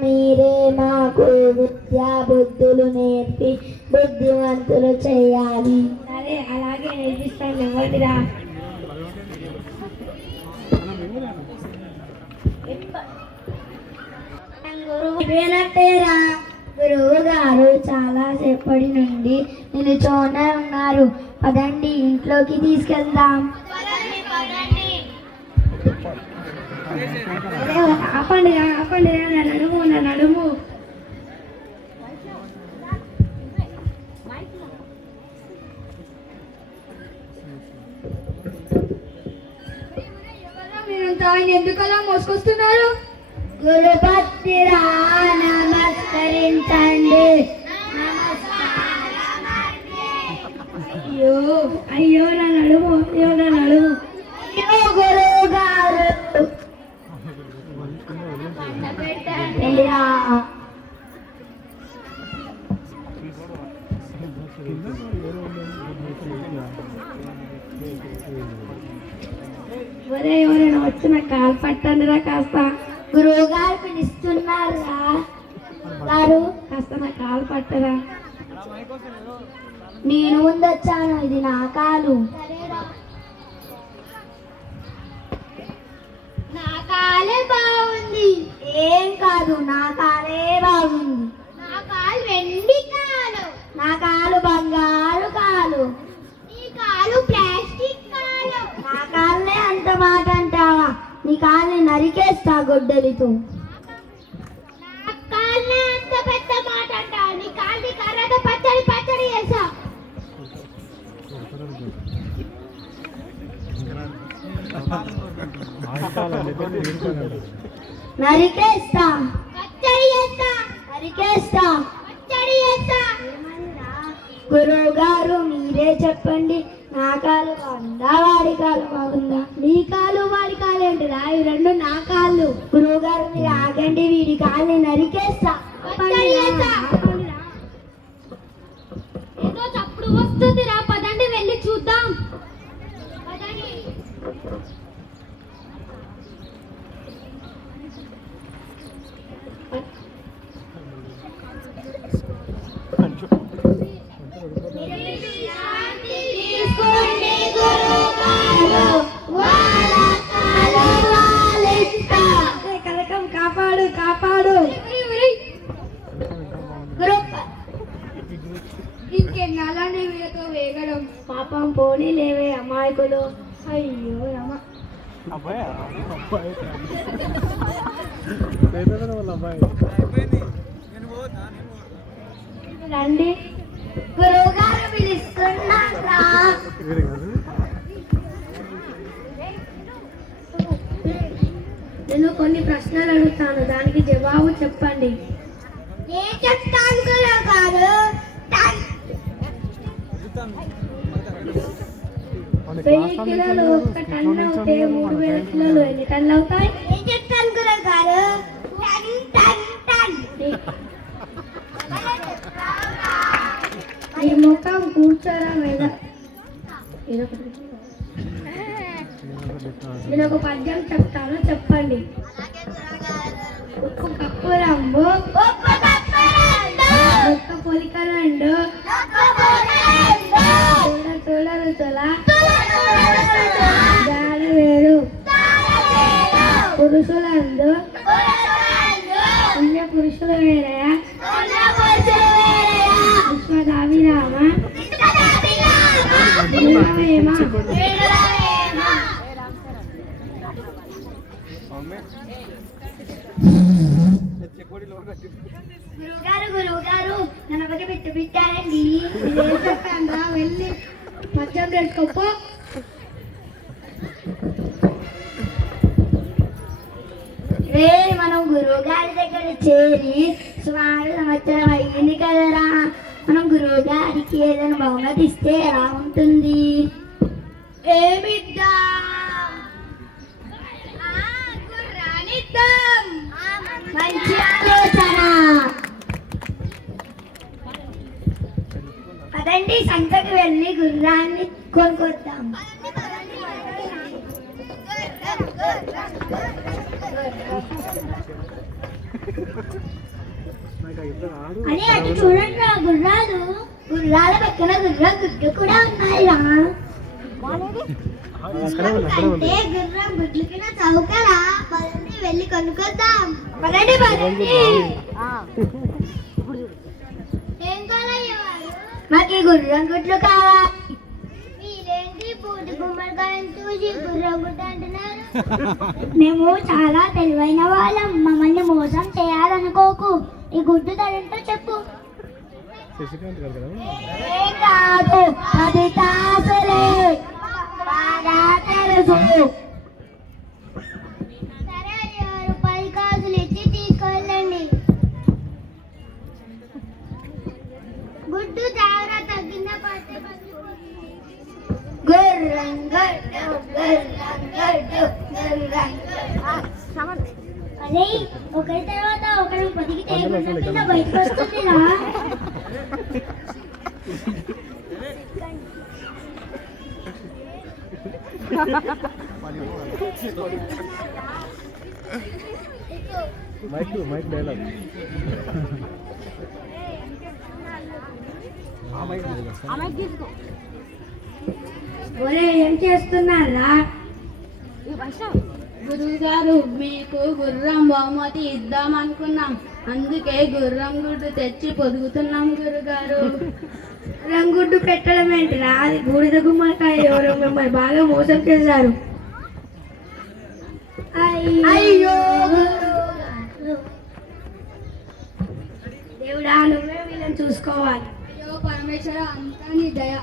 మీరే మాకు విద్యా బుద్ధులు నేర్పి బుద్ధివంతులు చేయాలి. సరే అలాగే నేర్పిస్తాను. ఎవరిరా గురువు గారు చాలా సేపటి నుండి నిలుచోనే ఉన్నారు. పదండి ఇంట్లోకి తీసుకెళ్దాం. ఆపండి ఆపండి, నడుము నడుము. మీరంతా ఆయన ఎందుకలా మోసుకొస్తున్నారు? గురుభక్తిరా నమస్కరించండి. అయ్యో అయ్యో నా నడుము, అయ్యో నా నడుము. గురువు గారు ఎవరైనా వచ్చి నా కాలు పట్టండిరా కాస్త. గురువు గారు పిలుస్తున్నారా గారు? కాస్త నా కాలు పట్టరా. నేను ముందు వచ్చాను, ఇది నా కాలు. నా కాలే బాగుంది. ఏం కాదు, నా కాలే బాగుంది. నా కాలు వెండి కాలు. నా కాలు బంగారు కాలు. నీ కాలు ప్లాస్టిక్ కాలు. నా కాళ్ళే అంత మాట అంటావా? నీ కాళ్ళని నరికేస్తా గొడ్డలితో. నా కాళ్ళే అంత పెద్ద మాట అంటావా? నీ కాళ్ళని కర్రతో పచ్చడి పచ్చడి చేసా. నరికేస్తా పచ్చడి చేస్తా. నరికేస్తా పచ్చడి చేస్తా. గురువు గారు మీరే చెప్పండి, నా కాలు బాగుందా వాడి కాలు బాగుందా? నీ కాలు వాడి కాలు ఏంటిరా? ఇవి రెండు నా కాళ్ళు. గురువు గారు మీరు ఆగండి, వీడి కాళ్ళని నరికేస్తా. ఏదో చప్పుడు వస్తుందిరా, పదండి వెళ్ళి చూద్దాం. కాపాడు కాపాడు. ఇంకెన్నాళ్ళని వీళ్ళతో వేగడం? పాపం పోనీ లేవే అమాయకులు. అయ్యో అమ్మ. రండి, గురువు గారు పిలుస్తున్నారా? నేను కొన్ని ప్రశ్నలు అడుగుతాను, దానికి జవాబు చెప్పండి. ఏం చెప్తాను గురువు గారు? 1000 కిలోలు 1 టన్ అవుతే 3000 కిలోలు ఎన్ని టన్నులు అవుతాయి? ఏం చెప్తాను గురువు గారు? ఈ ముఖం కూర్చోరా మీద. నేను ఒక పద్యం చెప్తాను, చెప్పండి. ఉప్పు కప్పు రంబు ఒక్క పొలిక రెండు చూడ రుచుల జాడ వేరు పురుషులందు పుణ్య పురుషులు వేరయా విశ్వదాభిరామ గురువు గారు నన్ను ఒకటి పెట్టారండి. చెప్పాను, వెళ్ళి మద్యం తెచ్చుకోపో. రే మనం గురువు గారి దగ్గర చేరి సుమారు సంవత్సరం అయ్యింది కదరా. మనం గురువు గారికి ఏదైనా బహుమతి ఇస్తే ఎలా ఉంటుంది? ఏమిద్దాం? మంచి ఆలోచన. పదండి సంతకు వెళ్ళి గుర్రాన్ని కొనుక్కొద్దాం. అని అటు చూడండి రా గుర్రాలు. గుర్రాల పక్కన గుర్రం గుడ్లు కూడా ఉన్నాయిరా. అంటే గుర్రం గుడ్లు కింద చౌకరా. పదండి వెళ్ళి కొనుక్కొద్దాం. పదండి పదండి. ఏం కావాలయ్యేవారు? మాకు ఈ గుర్రం గుడ్లు కావాలి. మీరేంటి బూటి గుమ్మడికాయని చూసి గుర్రం గుడ్డు అంటున్నారు? మేము చాలా తెలివైన వాళ్ళం. మమ్మల్ని మోసం చేయాలనుకోకు. ఈ గుడ్డు ధరంతో చెప్పు. ఏం కాదు, 10 కాసులే. బాగా తెలుసు. సరే అయ్యారు, 10 కాసులు ఇచ్చి తీసుకెళ్ళండి. గుడ్డు జాగ్రత్త, కింద పడితే గుర్రం గుడ్డు గుర్రం గుడ్డు గుర్రం గుడ్డు. అరే ఒకరి తర్వాత ఒకరు బతికితే గుర్రం కింద బయటకు వస్తుందిరా. మైక్ డైలాగ్ ఒరే ఏం చేస్తున్నారా? గురువు గారు, మీకు గుర్రం బహుమతి ఇద్దాం అనుకున్నాం. అందుకే గుర్రం గుడ్డు తెచ్చి పొదుగుతున్నాం గురుగారు. గుర్రం గుడ్డు పెట్టడం ఏంటిరా? అది బూడిద గుమ్మడికాయ. ఎవరో మిమ్మల్ని బాగా మోసం చేశారు. అయ్యో దేవుడా, నువ్వే వీళ్ళని చూసుకోవాలి. అయ్యో పరమేశ్వర, అంతా నీ దయ.